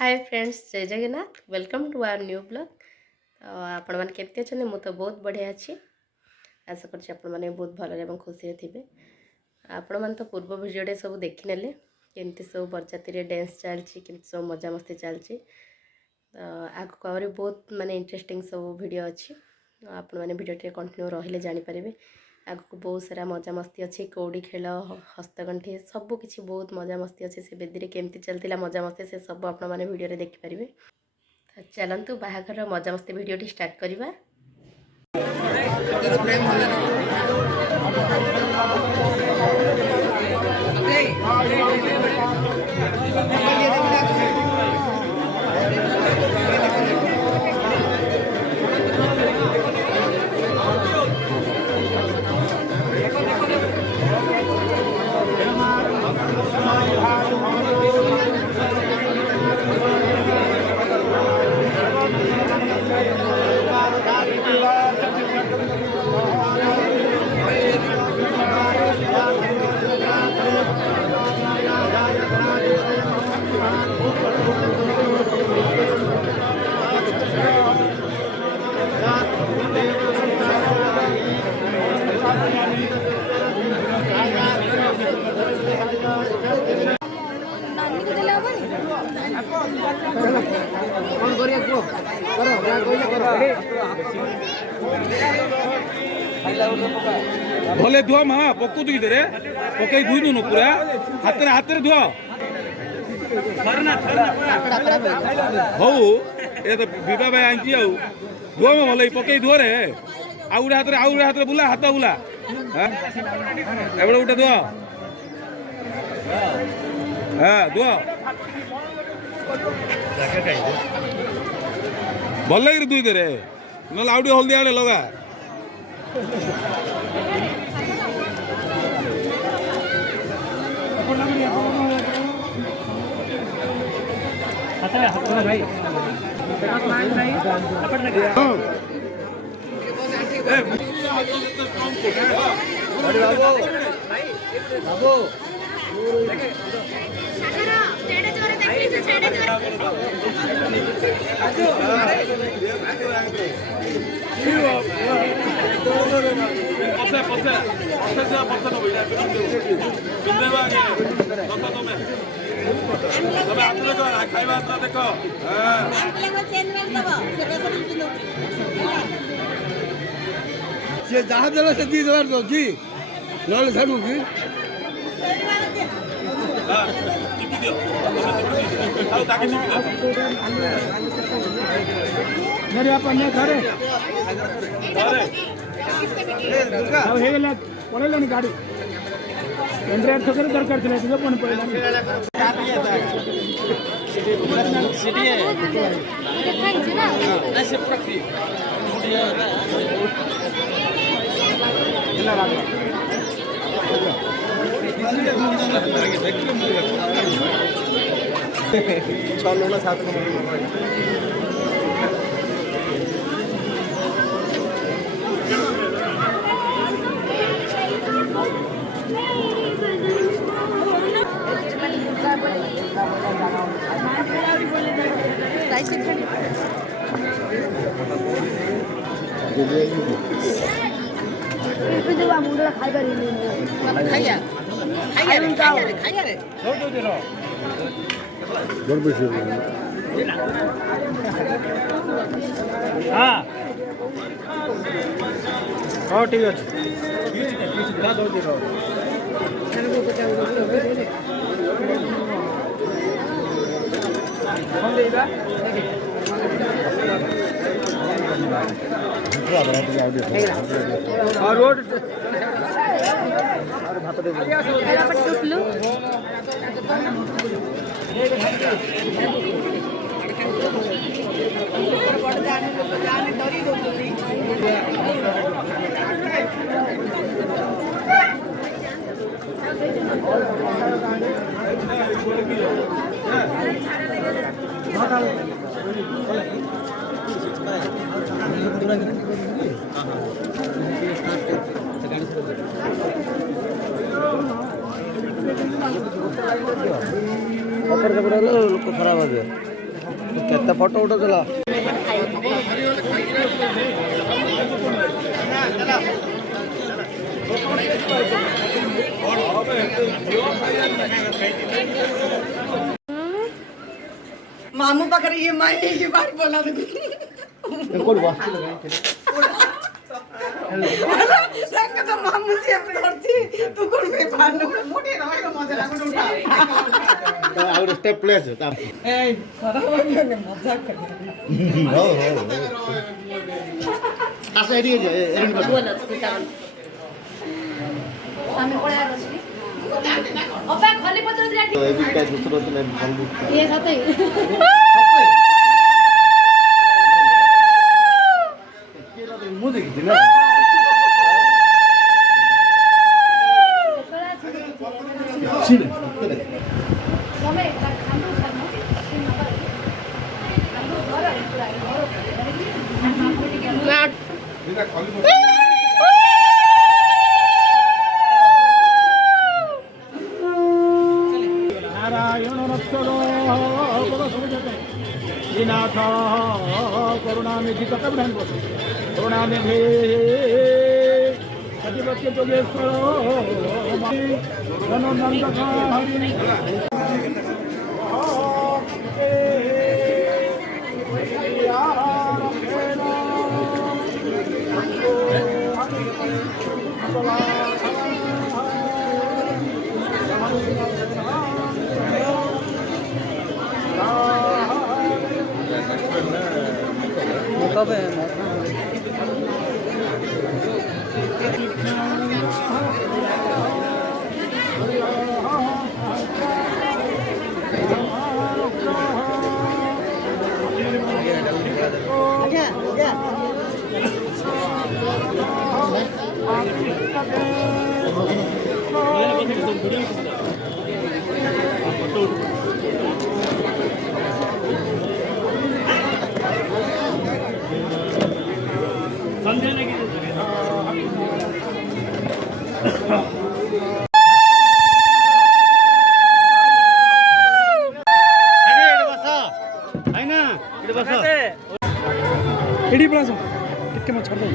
हाय friends, जय Jagannath. Welcome to our new blog. आपण मैंने केमती अच्छे? मुझे तो बहुत बढ़िया अच्छी। आशा कर बहुत भल खुशी थे। आपण मैंने तो पूर्व भिडियोटे सब देखने केमती सब बरजाती डांस चलती केमती सब मजा मस्ती चलती। आग आहरी बहुत माने इंटरेस्टिंग सब वीडियो अच्छी। आपण मैंने भिडियो कंटिन्यू रहिले जानीपारे। आग को बहुत सारा मजा मस्ती अच्छी, कौड़ी खेल, हस्तगंठी सबकि बहुत मजा मस्ती अच्छे। से बेदी केमती चलता मजा मस्ती से सब आपण मैंने भिडियो देखिपारे। चलतु बाहाघर मजा मस्ती भिडियो स्टार्ट करवा। भले धुआ माँ पकू तु कि पकई धुई दुन पूरा हाथ हाथ धुआ हौ ये तो बिबा भाई आंची आउ धुआ में भले पकई धुआ रे आउ गुटे हाथ बुला हाथ बुला एबड़े गुटे धुआ हाँ धुआ भल दुई दे रे ना आउ हल्दी आड़े लगा भाई जहाँ देला से दी देवार दो जी नले छाड़ू की मेरे अपन घरे पड़ेगा गाड़ी एंड्रॉइड थोड़े दरकार थी तुझे पन पड़ेगा हाँ ठीक है रोड लोक खराब है। କେତେ ଫଟୋ ଉଠଉଥିଲ? ମାମୁଁ ପାଖରେ ଇଏ ମାଇ ହେଇକି ବାହାରି ପଡ଼ିଲା ଦେଖି କୋଉଠି ବସିଥିଲ ତାଙ୍କ ତ ମାମୁଁ ସିଏ ଧରିଛି ତୁ କୋଣ ପାଇଁ ବାହାରିଲୁ ମୁଁ ଟିକେ ରହିବ ମଜା ଲାଗୁନି ଉଠା ଆଉ ଗୋଟେ ଷ୍ଟେପ୍ ପ୍ଲେସ୍ ଏଇ ଖରାପ ଭାବିବନି ମଜା କରି ହଉ ଆସ ଏଠିକି ଯା ଏରିନ୍ କର ଆମେ ପଳେଇ ଆସିବି ଅପା ଖଲି ପତ୍ର ଦିଆ ଏବିକା ଦୁସର ଥିଲେ ଭଲ ଇଏ ସତେ ମୁଁ ଦେଖିଛି ନା नारायण रक्षरो श्रीनाथ करुणानिधि कटबंध करुणानिधि अधिपत्य जोगेश्वर धननंदन हरि एडी प्लास टिके म छोड्दै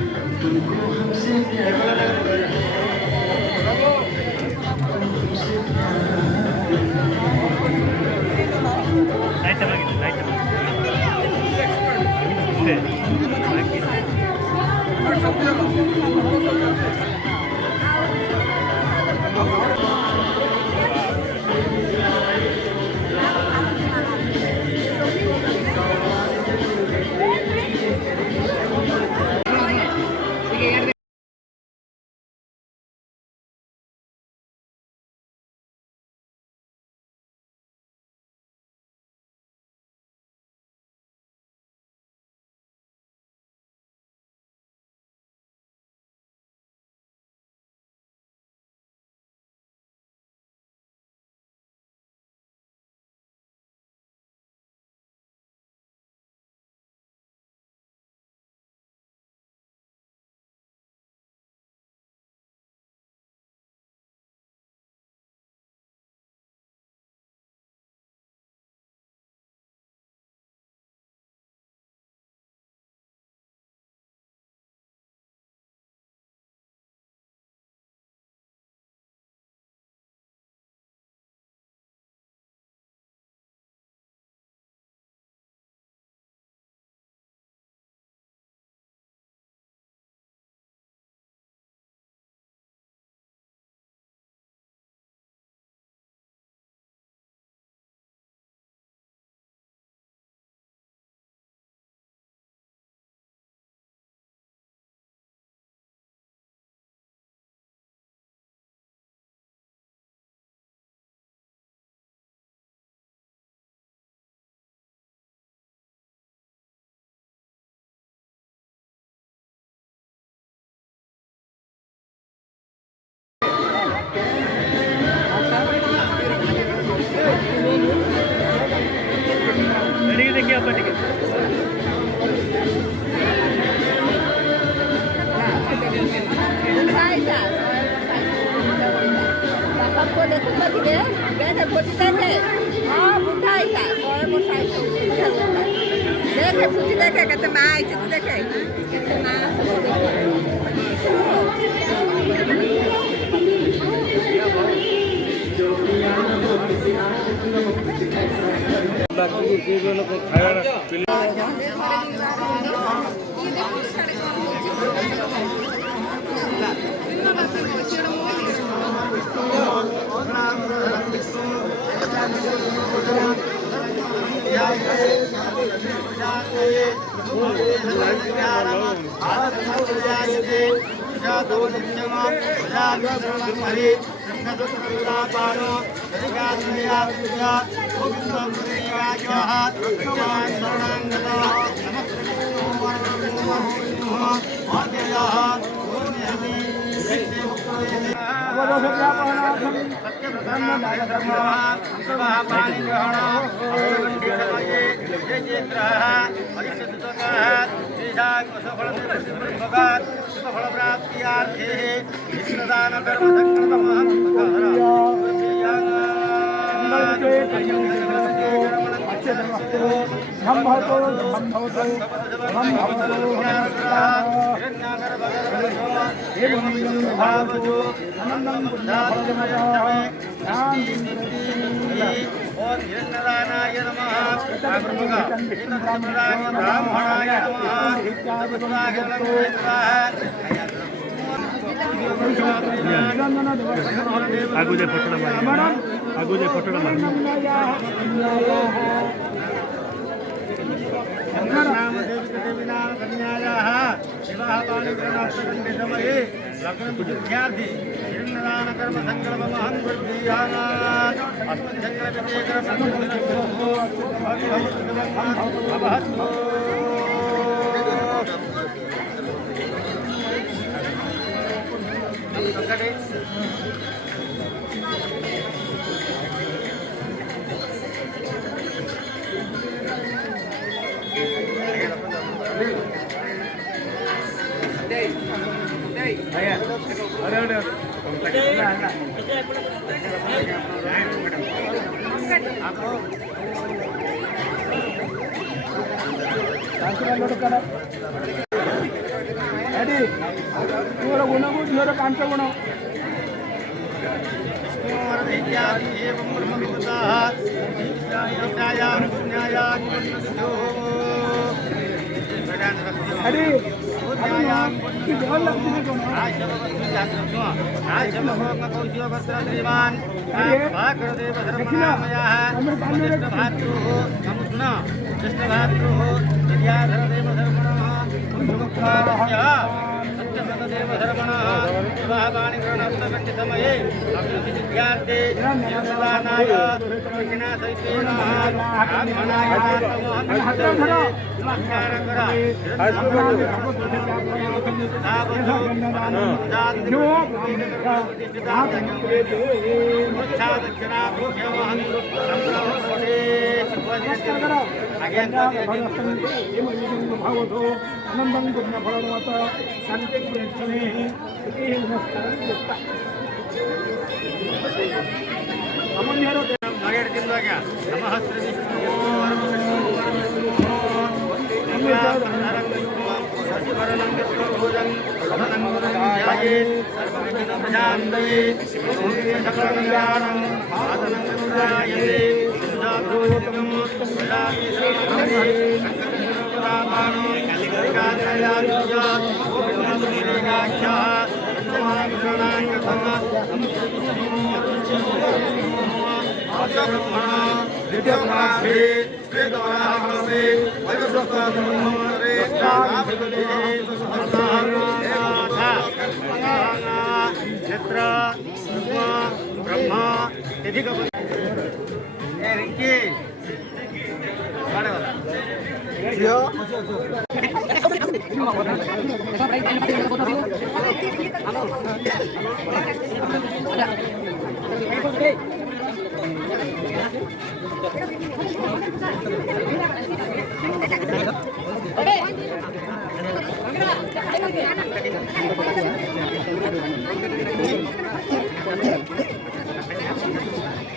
ବୁଢ଼ା ହେଇଥା 100 ବର୍ଷ देखे पूछी देखे कहते माँ आई तू देखे आगू जे फोटो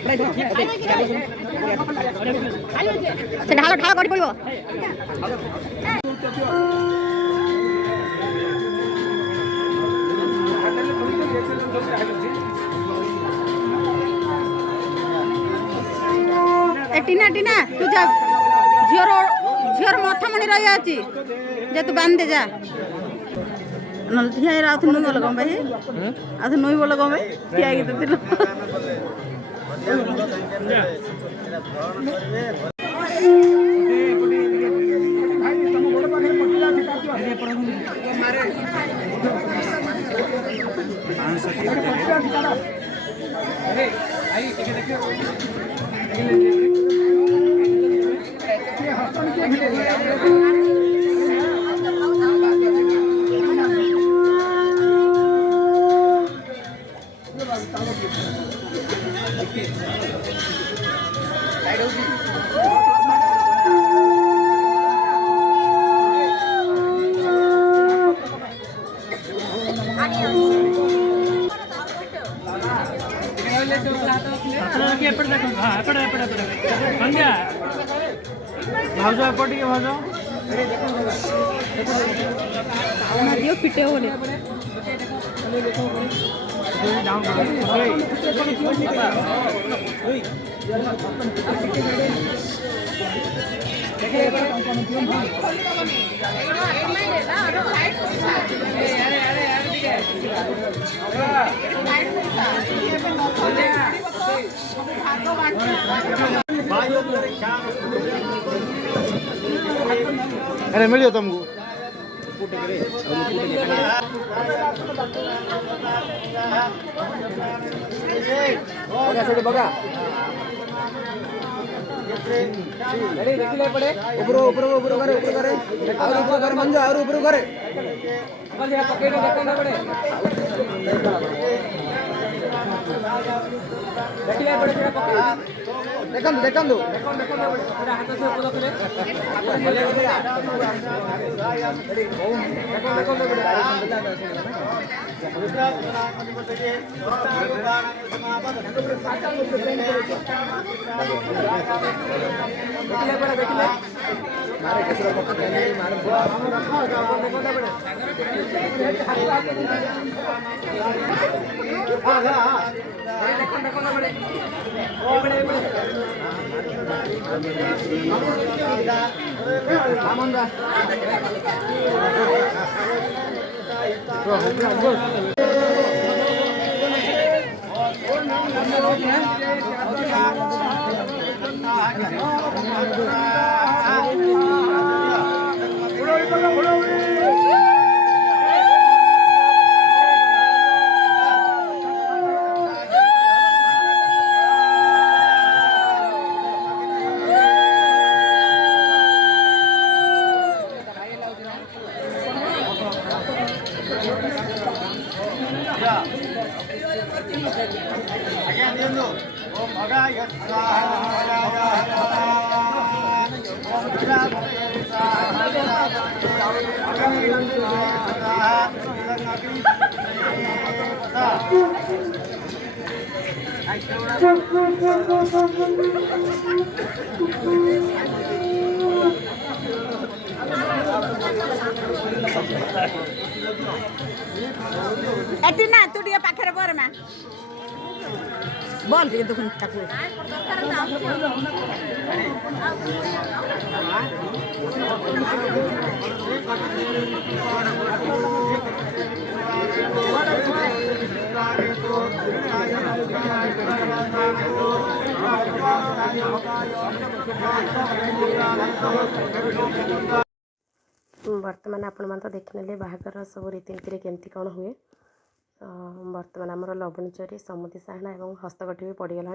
ସେ ଢାଳ ଢାଳ କରି ପଡ଼ିବ टीना टीना तू जा झीर झीर मथा मणि रही जा तू बांध दे जा ठिया आउ नुई बोल कम भाई आउ नुई बोल कम भाई ठिया भाज एपटे भाज दियो फिटे बोले अरे मिलियो तुमको बघा देखिले पड़े ऊपर ऊपर ऊपर करे और ऊपर करे मंजू और ऊपर करे पकड़े देखना पड़े देखिले पड़े देखन देखन दो हाथ से ऊपर करे एटिना तू टिके पाखरे पर मा बोल टिके दुखन ताकू बर्तमान आपण मैंने तो देखने बाहागर सब रीतिनीति केमती कौन हुए बर्तमान आमर लवणी चोरी समुदी साहना और हस्तगठी भी पड़गला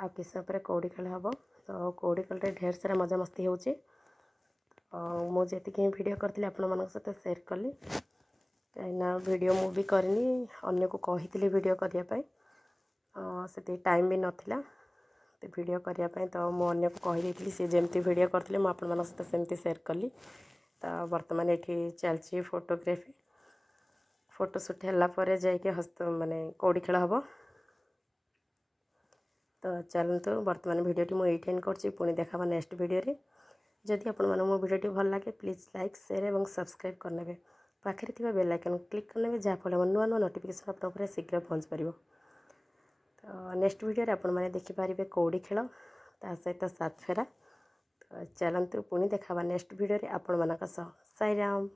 आ किस कौड़ी खेल हम तो कौड़ी खेल ढेर सारा मजा मस्ती हो मुझे वीडियो करी आपण मान सहित सेयार कली कहीं वीडियो मु भी करनी अन्य को कही वीडियो करने से टाइम भी नाला तो वीडियो करने तो मुझे को कहीदी सी जमी वीडियो करते मुझे सहित सेमती सेयार कली तो बर्तमान ये चलती फोटोग्राफी फोटो शूट है जाके हस्त माने कौड़ी खेल हम तो चलतु बर्तमान वीडियोटी मुझे एंड कर पुणी देखा नेक्स्ट वीडियो जदि आपण मो वीडियोटी भल लगे प्लीज़ लाइक शेयर और सब्सक्राइब करने पाखे थी बेल आइकन क्लिक करने जहाँफल नुआ नुआ नोटिफिकेशन आपको शीघ्र पहुँच पार। तो नेक्स्ट वीडियो आपण मैंने देखिपारे कौड़ी खेल ता सहित सात फेरा। तो चलतु पुणी देखा नेक्स्ट वीडियो आपण मान साई राम।